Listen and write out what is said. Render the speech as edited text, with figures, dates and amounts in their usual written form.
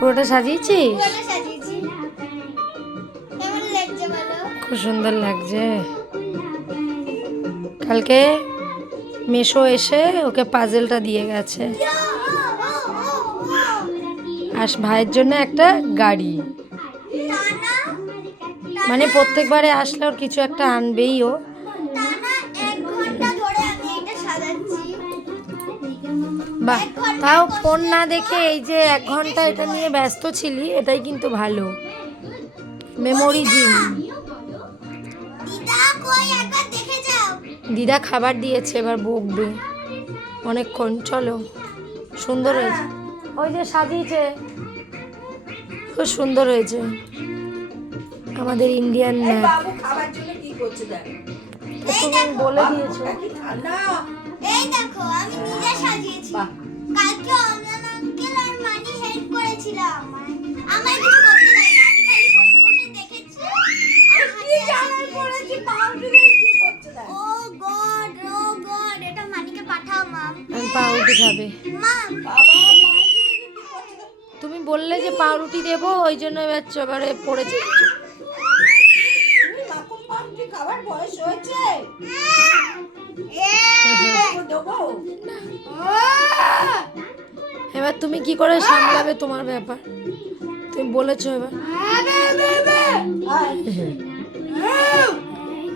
পুরোটা সাজিয়েছিস? পুরোটা সাজিয়েছি। কেমন লাগছে বলো? খুব সুন্দর লাগছে। কালকে মেশো এসে ওকে পাজেলটা দিয়ে গেছে। আর ভাইয়ের জন্য একটা গাড়ি। টানা মানে প্রত্যেকবারে আসলে ওর কিছু একটা আনবেই ও। টানা 1 ঘন্টা ধরে আমি এটা সাজাচ্ছি। বাহ, 1 ঘন্টা তাও ফোন না দেখে এই যে 1 ঘন্টা এটা নিয়ে ব্যস্ত ছিলি, এটাই কিন্তু ভালো। Memory gym. দিদা কই একবার দেখে যাও। দিদা খাবার দিয়েছে, এবার বকবে অনেকক্ষণ। চলো, সুন্দর হয়েছে। ওই যে সাজিয়েছে, খুব সুন্দর হয়েছে আমাদের ইন্ডিয়ান এই ম্যাপ। বাবু খাবার জন্য কি করছে দেখ। তুমি বলে দিয়েছো। কি ঠান্ডা। এই দেখো আমি নিজে সাজিয়েছি। বাহ। কালকে অমলান আঙ্কেল আর মানি হেল্প করেছিলাম। আমার কিছু করতে দেয় না, আমি খালি বসে বসে দেখেছি। আর কি জামাই পড়েছি পাউডার দিয়ে কি করছে দেখ। ও গড এটা মানিকে পাঠাও মাম। আমি পাউরুটি খাবে। মাম বাবা পাউডার দিয়ে কি করছে দেখ। তুমি বললে যে পাউরুটি দেবো, ওই জন্য এবার এবারে পড়েছে। তুমি মাখন পাউডার খাবার বয়স হয়েছে। দেবো। এবার তুমি কি করে সামলাবে তোমার ব্যাপার, তুমি বলেছো এবার। আয়।